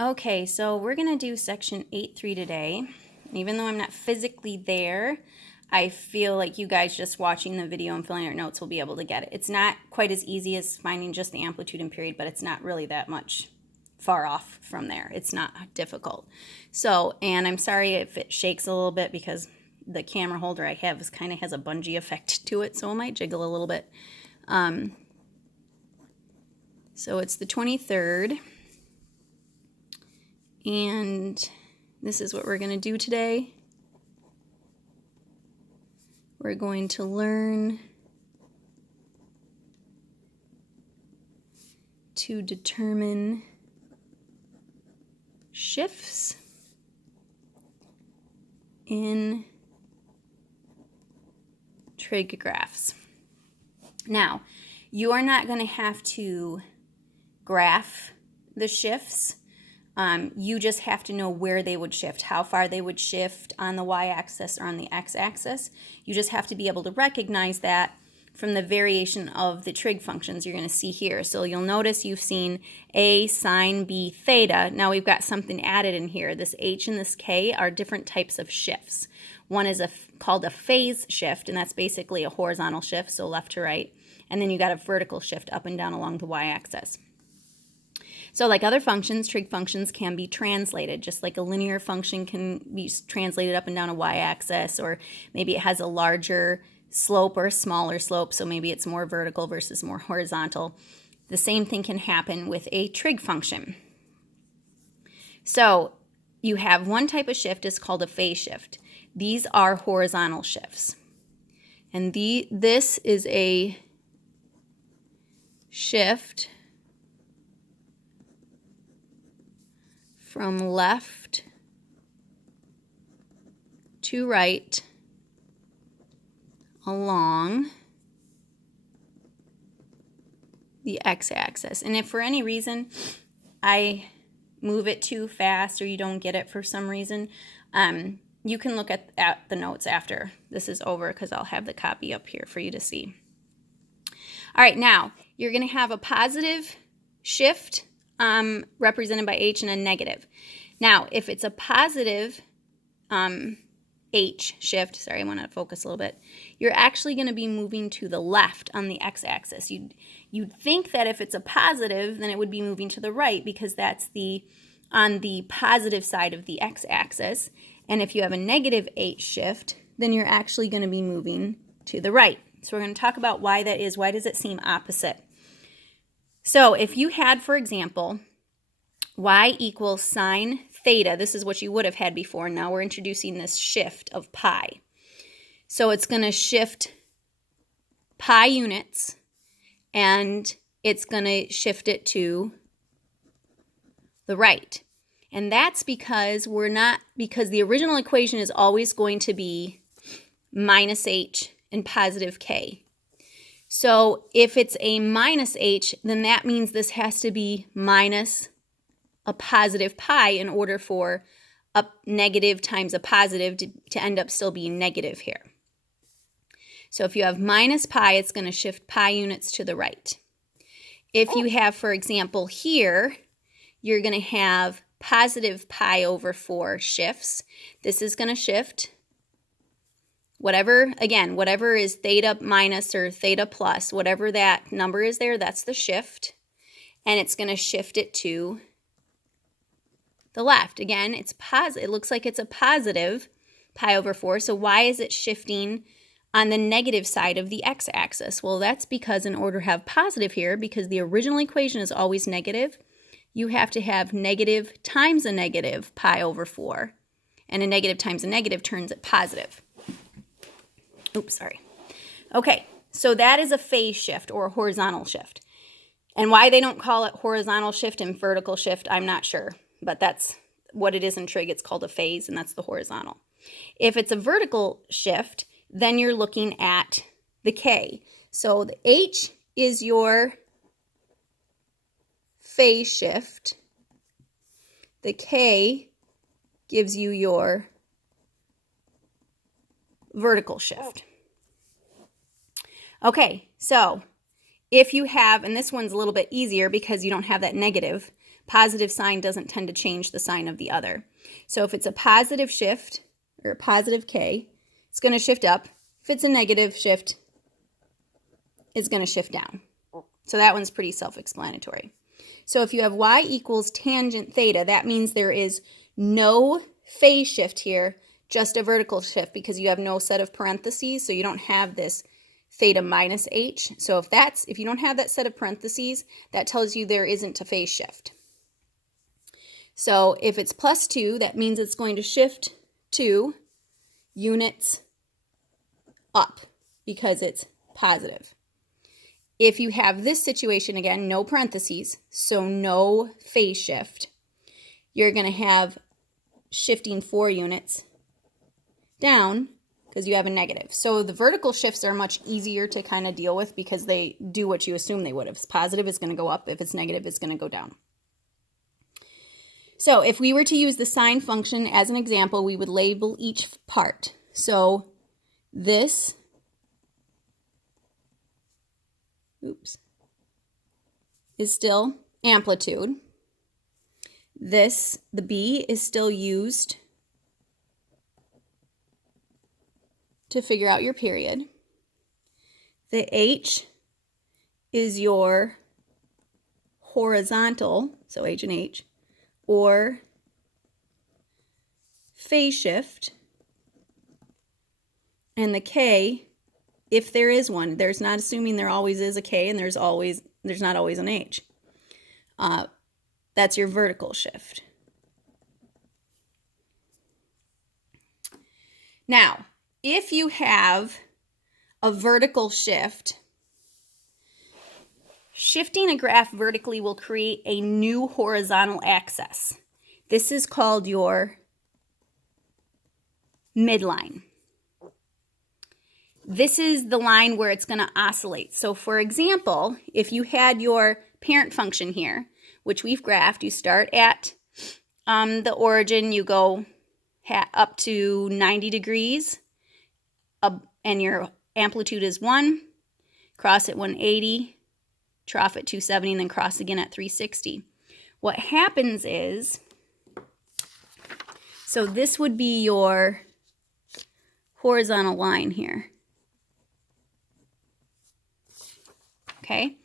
Okay, so we're going to do section 8.3 today. And even though I'm not physically there, I feel like you guys just watching the video and filling out notes will be able to get it. It's not quite as easy as finding just the amplitude and period, but it's not really that much far off from there. It's not difficult. So, and I'm sorry if it shakes a little bit because the camera holder I have is kind of has a bungee effect to it, so it might jiggle a little bit. So it's the 23rd. And this is what we're going to do today. We're going to learn to determine shifts in trig graphs. Now, you are not going to have to graph the shifts. You just have to know where they would shift, how far they would shift on the y-axis or on the x-axis. You just have to be able to recognize that from the variation of the trig functions you're going to see here. So you'll notice you've seen a sine b theta. Now we've got something added in here. This h and this k are different types of shifts. One is called a phase shift, and that's basically a horizontal shift, so left to right. And then you got a vertical shift up and down along the y-axis. So like other functions, trig functions can be translated, just like a linear function can be translated up and down a y-axis, or maybe it has a larger slope or a smaller slope, so maybe it's more vertical versus more horizontal. The same thing can happen with a trig function. So you have one type of shift is called a phase shift. These are horizontal shifts. And this is a shift from left to right along the x-axis. And if for any reason I move it too fast or you don't get it for some reason, you can look at the notes after this is over because I'll have the copy up here for you to see. All right, now you're going to have a positive shift represented by h and a negative. Now, if it's a positive h shift, sorry, I want to focus a little bit, you're actually going to be moving to the left on the x-axis. You'd think that if it's a positive, then it would be moving to the right because that's on the positive side of the x-axis. And if you have a negative h shift, then you're actually going to be moving to the right. So we're going to talk about why that is. Why does it seem opposite? So if you had, for example, y equals sine theta, this is what you would have had before. Now we're introducing this shift of pi. So it's going to shift pi units, and it's going to shift it to the right. And that's because because the original equation is always going to be minus h and positive k. So if it's a minus h, then that means this has to be minus a positive pi in order for a negative times a positive to end up still being negative here. So if you have minus pi, it's going to shift pi units to the right. If you have, for example, here, you're going to have positive pi over 4 shifts. This is going to shift whatever is theta minus or theta plus, whatever that number is there, that's the shift. And it's going to shift it to the left. Again, it's positive. It looks like it's a positive pi over 4. So why is it shifting on the negative side of the x-axis? Well, that's because in order to have positive here, because the original equation is always negative, you have to have negative times a negative pi over 4. And a negative times a negative turns it positive. Oops, sorry. Okay, so that is a phase shift or a horizontal shift. And why they don't call it horizontal shift and vertical shift, I'm not sure. But that's what it is in trig. It's called a phase, and that's the horizontal. If it's a vertical shift, then you're looking at the k. So the h is your phase shift. The k gives you your vertical shift. Okay, so if you have, and this one's a little bit easier because you don't have that negative positive sign doesn't tend to change the sign of the other. So if it's a positive shift, or a positive K, it's going to shift up. If it's a negative shift, it's going to shift down. So that one's pretty self-explanatory. So if you have y equals tangent theta, that means there is no phase shift here, just a vertical shift, because you have no set of parentheses, so you don't have this theta minus h. So if you don't have that set of parentheses, that tells you there isn't a phase shift. So if it's plus 2, that means it's going to shift 2 units up because it's positive. If you have this situation, again, no parentheses, so no phase shift, you're going to have shifting 4 units down because you have a negative. So the vertical shifts are much easier to kind of deal with because they do what you assume they would. If it's positive, it's going to go up. If it's negative, it's going to go down. So if we were to use the sine function as an example, we would label each part. So this, is still amplitude. This, the B, is still used to figure out your period. The H is your horizontal, so H and H, or phase shift. And the K, if there is one, there's not assuming there always is a K and there's not always an H. That's your vertical shift. Now, if you have a vertical shift, shifting a graph vertically will create a new horizontal axis. This is called your midline. This is the line where it's going to oscillate. So for example, if you had your parent function here, which we've graphed, you start at the origin, you go up to 90 degrees, and your amplitude is 1, cross at 180, trough at 270, and then cross again at 360. What happens is, so this would be your horizontal line here. Okay?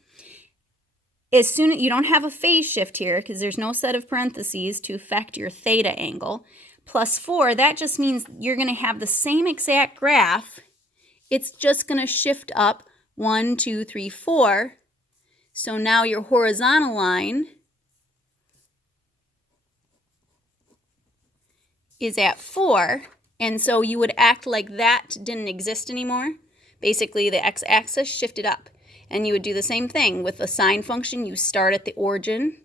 As soon as you don't have a phase shift here because there's no set of parentheses to affect your theta angle, plus 4, that just means you're going to have the same exact graph. It's just going to shift up 1, 2, 3, 4. So now your horizontal line is at 4, and so you would act like that didn't exist anymore. Basically, the x-axis shifted up. And you would do the same thing with the sine function. You start at the origin,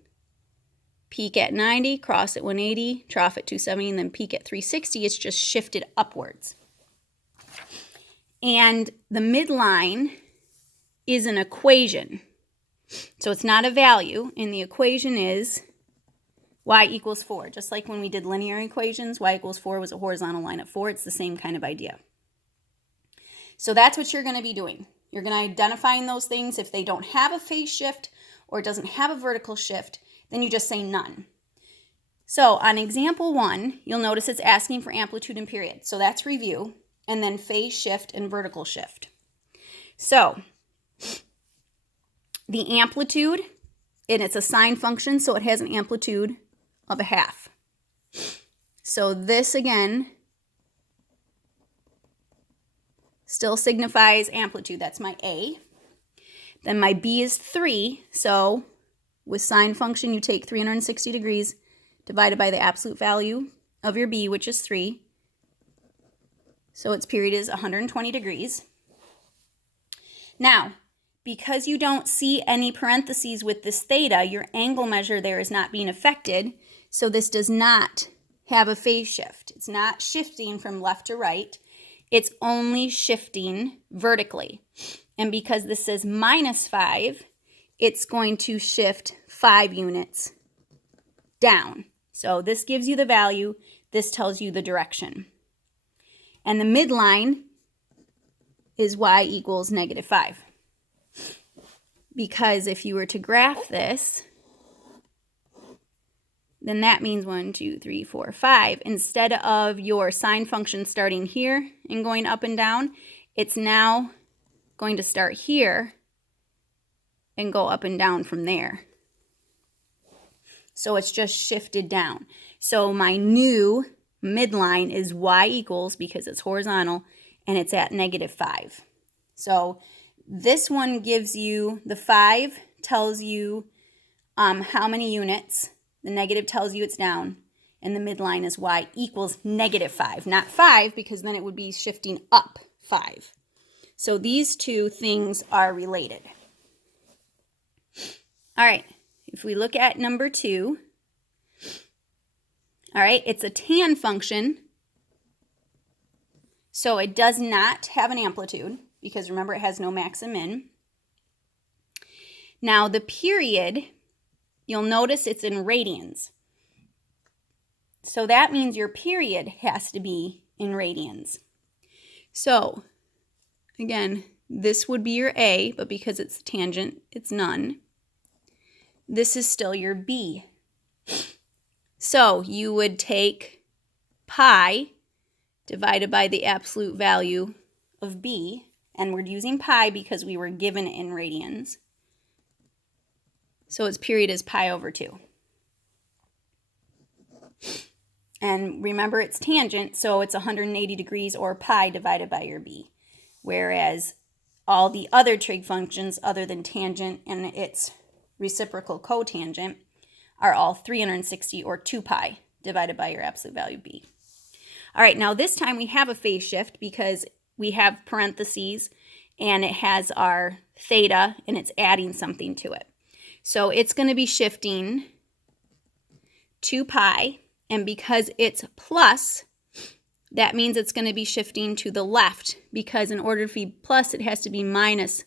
peak at 90, cross at 180, trough at 270, and then peak at 360. It's just shifted upwards. And the midline is an equation. So it's not a value, and the equation is y equals 4. Just like when we did linear equations, y equals 4 was a horizontal line at 4. It's the same kind of idea. So that's what you're going to be doing. You're going to identifying those things. If they don't have a phase shift or it doesn't have a vertical shift, then you just say none. So on example 1, you'll notice it's asking for amplitude and period. So that's review, and then phase shift and vertical shift. So the amplitude, and it's a sine function, so it has an amplitude of 1/2. So this again still signifies amplitude. That's my A. Then my B is 3. So with sine function, you take 360 degrees divided by the absolute value of your B, which is 3. So its period is 120 degrees. Now, because you don't see any parentheses with this theta, your angle measure there is not being affected. So this does not have a phase shift. It's not shifting from left to right. It's only shifting vertically. And because this says -5, it's going to shift 5 units down. So this gives you the value. This tells you the direction. And the midline is y equals -5. Because if you were to graph this, then that means 1, 2, 3, 4, 5. Instead of your sine function starting here and going up and down, it's now going to start here and go up and down from there. So it's just shifted down. So my new midline is y equals, because it's horizontal, and it's at -5. So this one gives you, the 5 tells you how many units, the negative tells you it's down, and the midline is y equals -5. Not 5, because then it would be shifting up 5. So these two things are related. All right, if we look at number 2, all right, it's a tan function, so it does not have an amplitude, because remember it has no max and min. Now the period, you'll notice it's in radians. So that means your period has to be in radians. So again, this would be your A, but because it's tangent, it's none. This is still your B. So you would take pi divided by the absolute value of B, and we're using pi because we were given it in radians. So its period is pi over 2. And remember, it's tangent, so it's 180 degrees, or pi divided by your B. Whereas all the other trig functions other than tangent and its reciprocal cotangent are all 360, or 2 pi divided by your absolute value B. All right, now this time we have a phase shift because we have parentheses and it has our theta and it's adding something to it. So it's going to be shifting 2 pi, and because it's plus, that means it's going to be shifting to the left, because in order to be plus, it has to be minus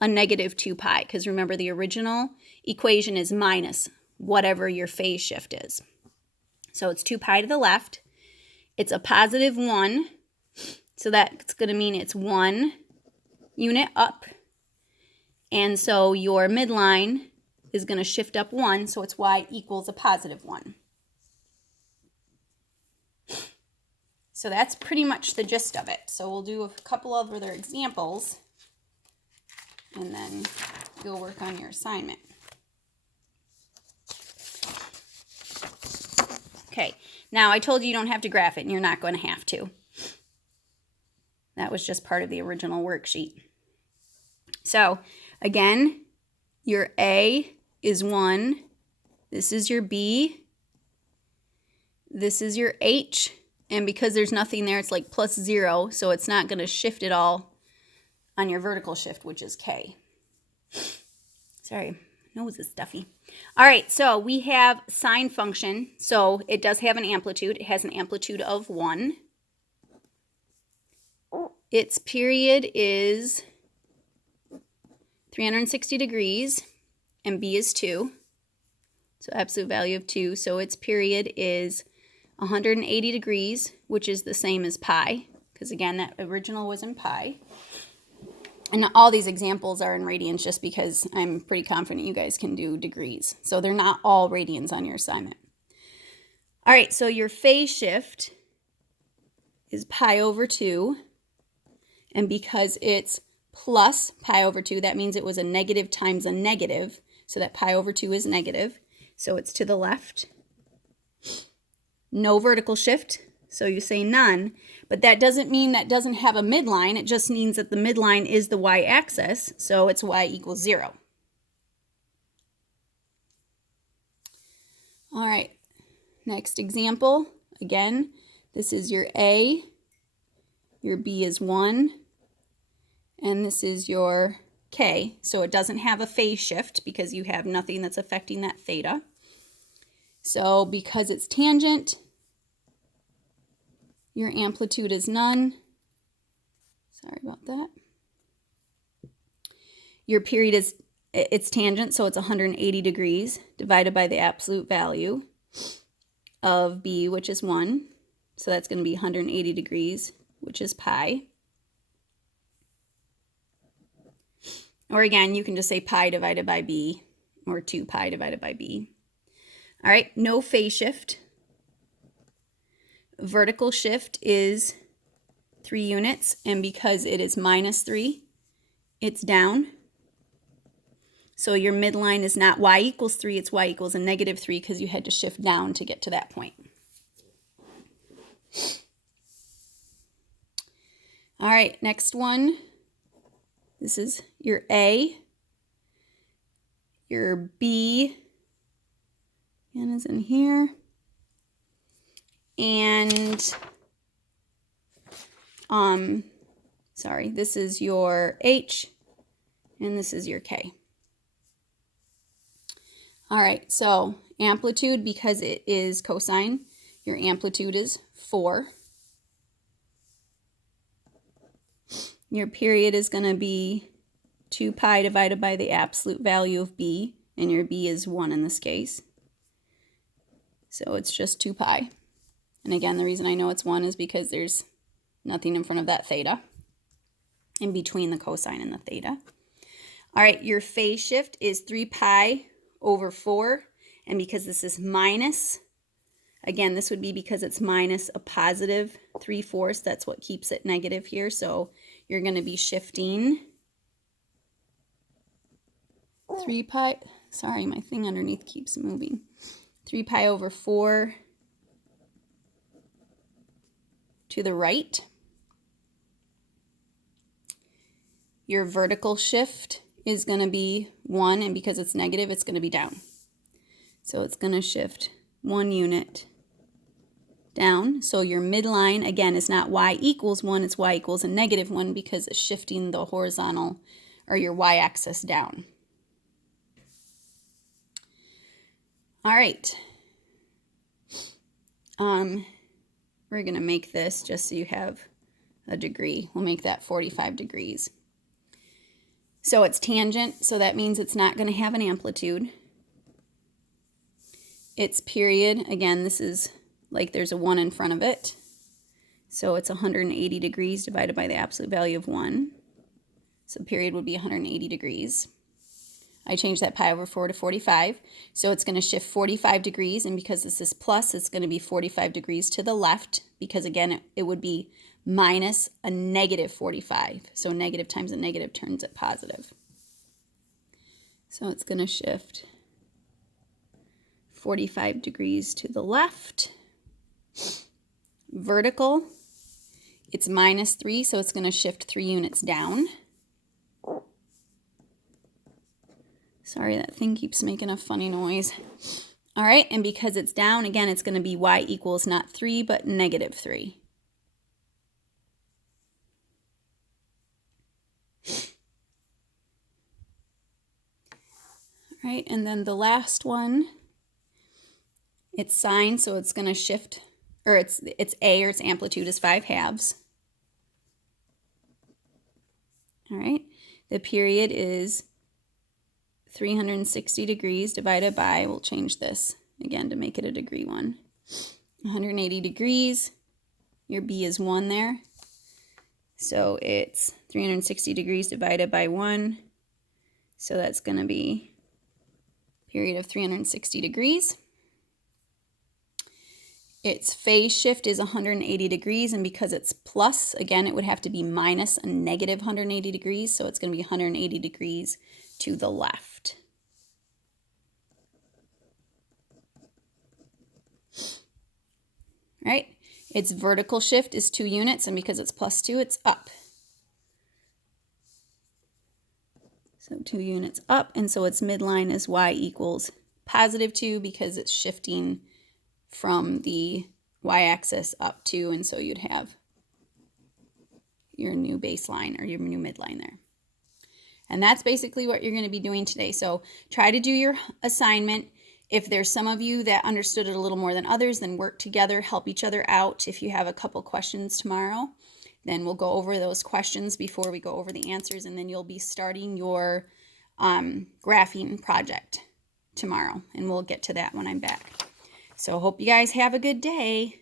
a -2 pi, because remember the original equation is minus whatever your phase shift is. So it's 2 pi to the left. It's a +1, so that's going to mean it's 1 unit up. And so your midline is going to shift up 1, so it's y equals a +1. So that's pretty much the gist of it. So we'll do a couple of other examples, and then you'll work on your assignment. Okay, now I told you don't have to graph it, and you're not going to have to. That was just part of the original worksheet. So again, your A is 1. This is your B. This is your H. And because there's nothing there, it's like +0, so it's not going to shift at all on your vertical shift, which is K. Sorry, nose is stuffy. All right, so we have sine function. So it does have an amplitude. It has an amplitude of 1. Its period is 360 degrees, and B is 2. So absolute value of 2. So its period is 180 degrees, which is the same as pi, because again, that original was in pi. And all these examples are in radians just because I'm pretty confident you guys can do degrees. So they're not all radians on your assignment. All right, so your phase shift is pi over 2. And because it's plus pi over 2, that means it was a negative times a negative. So that pi over 2 is negative. So it's to the left. No vertical shift, so you say none, but that doesn't mean that doesn't have a midline. It just means that the midline is the y-axis, so it's y equals 0. All right, next example. Again, this is your A, your B is 1, and this is your K. So it doesn't have a phase shift because you have nothing that's affecting that theta. So because it's tangent, your amplitude is none. Sorry about that. Your period is, it's tangent, so it's 180 degrees divided by the absolute value of B, which is 1. So that's going to be 180 degrees, which is pi. Or again, you can just say pi divided by B, or 2 pi divided by B. All right, no phase shift. Vertical shift is 3 units, and because it is -3, it's down. So your midline is not y equals 3, it's y equals a -3 because you had to shift down to get to that point. All right, next one. This is your A. Your B and is in here. And sorry, this is your H and this is your K. All right, so amplitude, because it is cosine, your amplitude is 4. Your period is going to be 2 pi divided by the absolute value of B, and your B is 1 in this case. So it's just 2 pi. And again, the reason I know it's 1 is because there's nothing in front of that theta, in between the cosine and the theta. All right, your phase shift is 3 pi over 4, and because this is minus, again, this would be because it's minus a positive 3/4, that's what keeps it negative here, so you're going to be shifting 3 pi, sorry, my thing underneath keeps moving, 3 pi over 4 to the right. Your vertical shift is going to be 1, and because it's negative, it's going to be down. So it's going to shift 1 unit down. So your midline, again, is not y equals 1, it's y equals a -1 because it's shifting the horizontal, or your y-axis, down. All right. We're going to make this, just so you have a degree, we'll make that 45 degrees. So it's tangent, so that means it's not going to have an amplitude. Its period, again, this is like there's a 1 in front of it. So it's 180 degrees divided by the absolute value of 1. So period would be 180 degrees. I changed that pi over 4 to 45. So it's going to shift 45 degrees, and because this is plus, it's going to be 45 degrees to the left, because again, it would be minus a -45. So negative times a negative turns it positive. So it's going to shift 45 degrees to the left. Vertical, it's -3, so it's going to shift 3 units down. Sorry, that thing keeps making a funny noise. All right, and because it's down, again, it's going to be y equals not 3, but -3. All right, and then the last one, it's sine, so it's going to shift, or it's A, or its amplitude is 5/2. All right, the period is 360 degrees divided by, we'll change this again to make it a degree one, 180 degrees. Your B is 1 there. So it's 360 degrees divided by 1. So that's going to be period of 360 degrees. Its phase shift is 180 degrees, and because it's plus, again, it would have to be minus a -180 degrees, so it's going to be 180 degrees to the left. All right, its vertical shift is 2 units, and because it's +2, it's up. So 2 units up, and so its midline is y equals +2 because it's shifting from the y-axis up 2, and so you'd have your new baseline or your new midline there. And that's basically what you're going to be doing today. So try to do your assignment. If there's some of you that understood it a little more than others, then work together, help each other out. If you have a couple questions tomorrow, then we'll go over those questions before we go over the answers, and then you'll be starting your graphing project tomorrow, and we'll get to that when I'm back. So hope you guys have a good day.